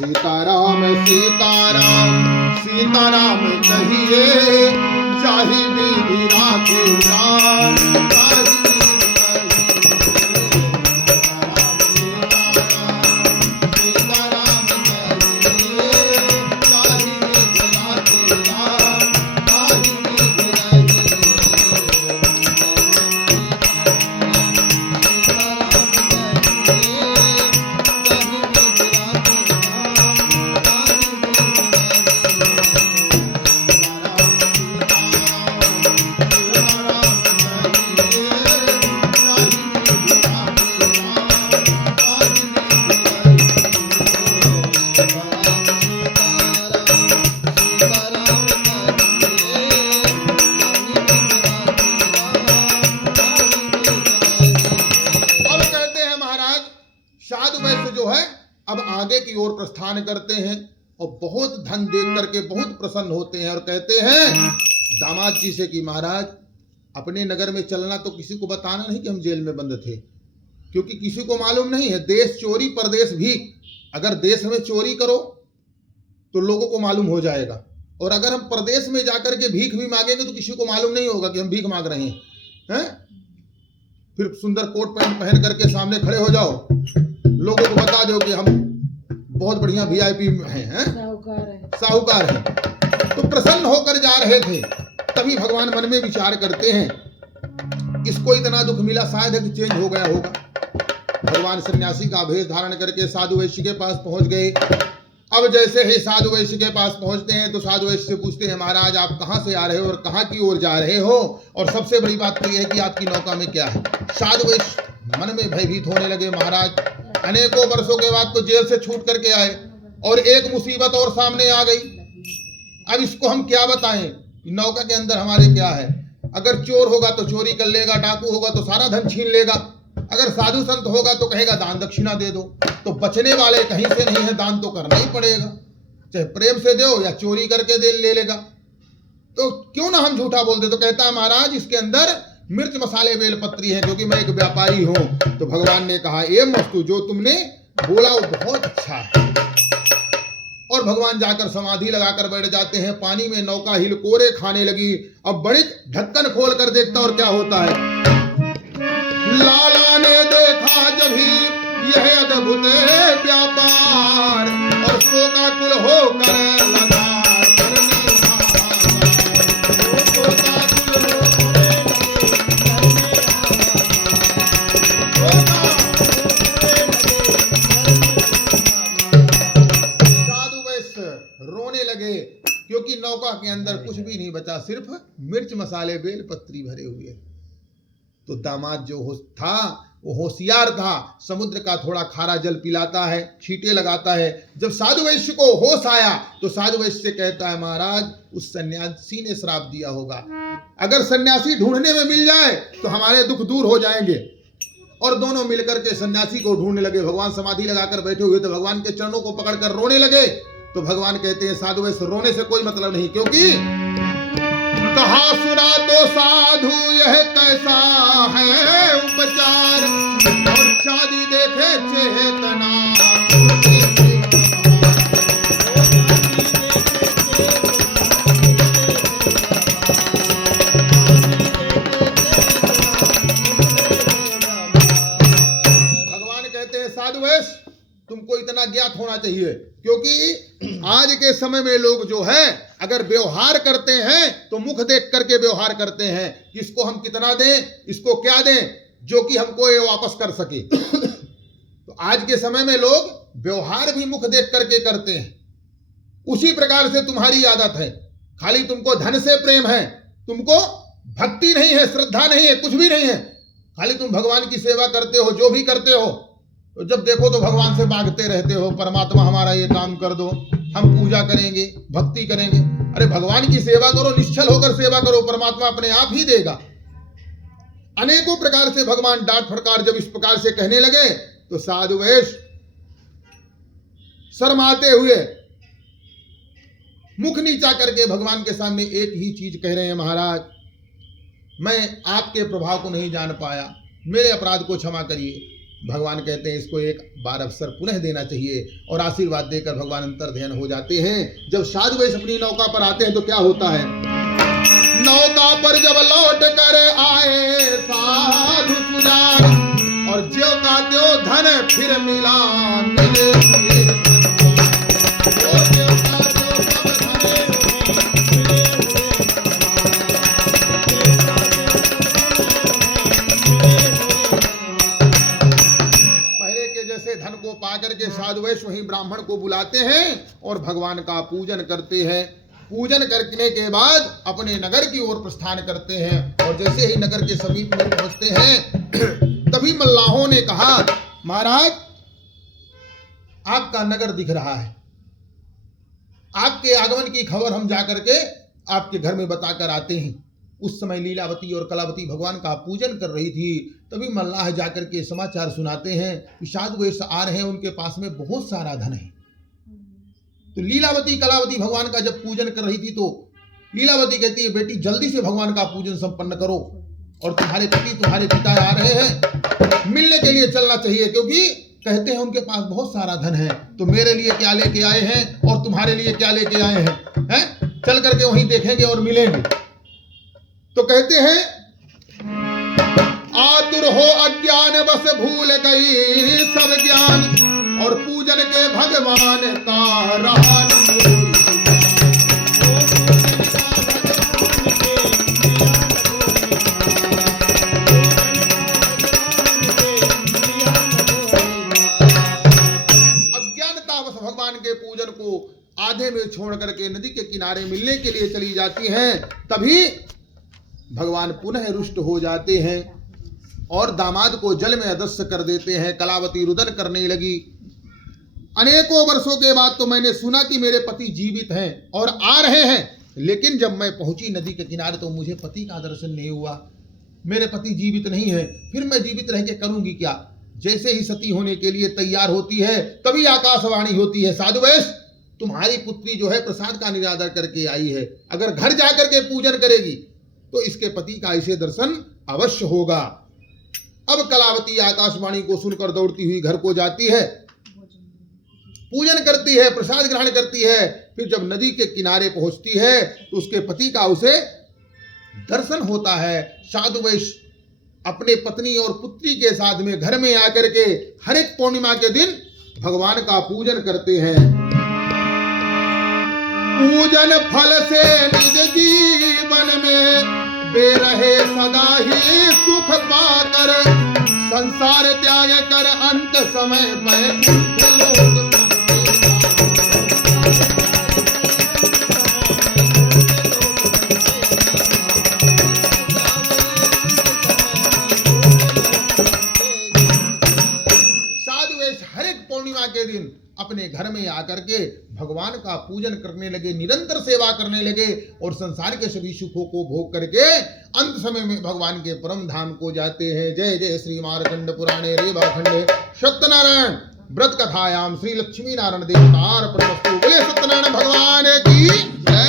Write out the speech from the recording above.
सीताराम सीताराम सीताराम कहिए, चाहे विधि राखे राम, चाहे विधि कहिए। सीताराम कहिए, चाहे विधि राखे राम, चाहे विधि साधु वैश्य जो है अब आगे की ओर प्रस्थान करते हैं और बहुत धन देख करके बहुत प्रसन्न होते हैं और कहते हैं दामाद जी से कि महाराज अपने नगर में चलना तो किसी को बताना नहीं कि हम जेल में बंद थे, क्योंकि किसी को मालूम नहीं है। देश चोरी परदेश भीख। अगर देश में चोरी करो तो लोगों को मालूम हो जाएगा, और अगर हम परदेश में जाकर के भीख भी मांगेंगे तो किसी को मालूम नहीं होगा कि हम भीख मांग रहे हैं। फिर सुंदर कोट पैंट पहन करके सामने खड़े हो जाओ, लोगों को बता दो कि हम बहुत बढ़िया वीआईपी हैं, साहूकार हैं। तो प्रसन्न होकर जा रहे थे, तभी भगवान मन में विचार करते हैं इसको इतना दुख मिला, शायद है कि चेंज हो गया होगा। भगवान सन्यासी का भेष धारण करके साधु वैश्य के पास पहुंच गए। अब जैसे ही साधु वैश्य के पास पहुंचते हैं तो साधु वैश्य से पूछते हैं महाराज आप कहां से आ रहे हो और कहां की ओर जा रहे हो, और सबसे बड़ी बात तो यह है कि आपकी नौका में क्या है। साधु वैश्य मन में भयभीत होने लगे, महाराज अनेकों वर्षों के बाद तो जेल से छूट करके आए और एक मुसीबत और सामने आ गई। अब इसको हम क्या बताएं, नौका के अंदर हमारे क्या है। अगर चोर होगा तो चोरी कर लेगा, डाकू होगा तो सारा धन छीन लेगा, अगर साधु संत होगा तो कहेगा दान दक्षिणा दे दो। तो बचने वाले कहीं से नहीं है, दान तो करना ही पड़ेगा, चाहे प्रेम से दो या चोरी करके ले लेगा। तो क्यों ना हम झूठा बोल दे। तो कहता है महाराज इसके अंदर मिर्च मसाले बेलपत्री है, क्योंकि मैं एक व्यापारी हूं। तो भगवान ने कहा ये मस्तु जो तुमने बोला वो बहुत अच्छा है। और भगवान जाकर समाधि लगाकर बैठ जाते हैं। पानी में नौका हिलकोरे खाने लगी। अब बड़ी ढक्कन खोल कर देखता और क्या होता है। लाला ने देखा जब ही यह अद्भुत व्यापार, और शोकाकुल होकर लगा रोने लगे, क्योंकि नौका के अंदर कुछ भी नहीं बचा, सिर्फ मिर्च मसाले बेल पत्री भरे हुए। तो दामाद जो था वो होशियार था, समुद्र का थोड़ा खारा जल पिलाता है, छींटे लगाता है। जब साधु वैश्य को होश आया तो साधु वैश्य से कहता है महाराज उस सन्यासी ने श्राप दिया होगा, अगर सन्यासी ढूंढने में मिल जाए तो हमारे दुख दूर हो जाएंगे। और दोनों मिलकर के सन्यासी को ढूंढने लगे। भगवान समाधि लगाकर बैठे हुए तो भगवान के चरणों को पकड़कर रोने लगे। तो भगवान कहते हैं साधु वैश्य रोने से कोई मतलब नहीं, क्योंकि कहा सुना तो साधु यह कैसा है उपचार, और शादी देखे चेतना। भगवान कहते हैं साधु वैश्य तुमको इतना ज्ञात होना चाहिए, क्योंकि आज के समय में लोग जो है अगर व्यवहार करते हैं तो मुख देख करके व्यवहार करते हैं, इसको हम कितना दें, इसको क्या दें, जो कि हमको ये वापस कर सके। तो आज के समय में लोग व्यवहार भी मुख देख करके करते हैं। उसी प्रकार से तुम्हारी आदत है, खाली तुमको धन से प्रेम है, तुमको भक्ति नहीं है, श्रद्धा नहीं है, कुछ भी नहीं है, खाली तुम भगवान की सेवा करते हो, जो भी करते हो। तो जब देखो तो भगवान से मांगते रहते हो, परमात्मा हमारा ये काम कर दो, हम पूजा करेंगे, भक्ति करेंगे। अरे भगवान की सेवा करो, निश्चल होकर सेवा करो, परमात्मा अपने आप ही देगा। अनेकों प्रकार से भगवान डांट फटकार जब इस प्रकार से कहने लगे तो साधु वैश्य शर्माते हुए मुख नीचा करके भगवान के सामने एक ही चीज कह रहे हैं, महाराज मैं आपके प्रभाव को नहीं जान पाया, मेरे अपराध को क्षमा करिए। भगवान कहते हैं इसको एक बार अवसर पुनः देना चाहिए और आशीर्वाद देकर भगवान अंतर्ध्यान हो जाते हैं। जब साधु वैश्य अपनी नौका पर आते हैं तो क्या होता है, नौका पर जब लौट कर आए साधु सुजान और ज्यों का त्यों धन फिर मिला मिले हुए धन को पाकर के साधु वैश्य वहीं ब्राह्मण को बुलाते हैं और भगवान का पूजन करते हैं। पूजन करने के बाद अपने नगर की ओर प्रस्थान करते हैं और जैसे ही नगर के समीप में पहुंचते हैं तभी मल्लाहों ने कहा, महाराज आपका नगर दिख रहा है, आपके आगमन की खबर हम जाकर के आपके घर में बताकर आते हैं। उस समय लीलावती और कलावती भगवान का पूजन कर रही थी। तभी मल्लाह जाकर के समाचार सुनाते हैं कि साधु वैश्य आ रहे हैं, उनके पास में बहुत सारा धन है। तो लीलावती कलावती भगवान का जब पूजन कर रही थी तो लीलावती कहती है, बेटी जल्दी से भगवान का पूजन संपन्न करो और तुम्हारे पति तुम्हारे पिता आ रहे हैं, मिलने के लिए चलना चाहिए, क्योंकि कहते हैं उनके पास बहुत सारा धन है। तो मेरे लिए क्या लेके आए हैं और तुम्हारे लिए क्या लेके आए हैं, चल करके वहीं देखेंगे और मिलेंगे। तो कहते हैं, आतुर हो अज्ञान बस भूल गई सब ज्ञान और पूजन के भगवान का रहा अज्ञानता बस भगवान के पूजन को आधे में छोड़ करके नदी के किनारे मिलने के लिए चली जाती हैं। तभी भगवान पुनः रुष्ट हो जाते हैं और दामाद को जल में अदृश्य कर देते हैं। कलावती रुदन करने लगी, अनेकों वर्षों के बाद तो मैंने सुना कि मेरे पति जीवित हैं और आ रहे हैं, लेकिन जब मैं पहुंची नदी के किनारे तो मुझे पति का दर्शन नहीं हुआ। मेरे पति जीवित नहीं है, फिर मैं जीवित रह के करूंगी क्या। जैसे ही सती होने के लिए तैयार होती है तभी आकाशवाणी होती है, साधु वैश्य तुम्हारी पुत्री जो है प्रसाद का निरादर करके आई है, अगर घर जाकर के पूजन करेगी तो इसके पति का इसे दर्शन अवश्य होगा। अब कलावती आकाशवाणी को सुनकर दौड़ती हुई घर को जाती है, पूजन करती है, प्रसाद ग्रहण करती है। फिर जब नदी के किनारे पहुंचती है तो उसके पति का उसे दर्शन होता है। साधु वैश्य अपने पत्नी और पुत्री के साथ में घर में आकर के हर एक पूर्णिमा के दिन भगवान का पूजन करते हैं। पूजन फल से निज जीवन में वे रहे सदा ही सुख पाकर, संसार त्याग कर अंत समय में लोग साधु वैश्य हर एक पूर्णिमा के दिन अपने घर में आकर के भगवान का पूजन करने लगे, निरंतर सेवा करने लगे और संसार के सभी सुखों को भोग करके अंत समय में भगवान के परम धाम को जाते हैं। जय जय श्री मार्कंड पुराणे रेवाखंडे सत्यनारायण व्रत कथायाम श्री लक्ष्मी नारायण देवतार्पणमस्तु। बोले सत्यनारायण भगवान की जय।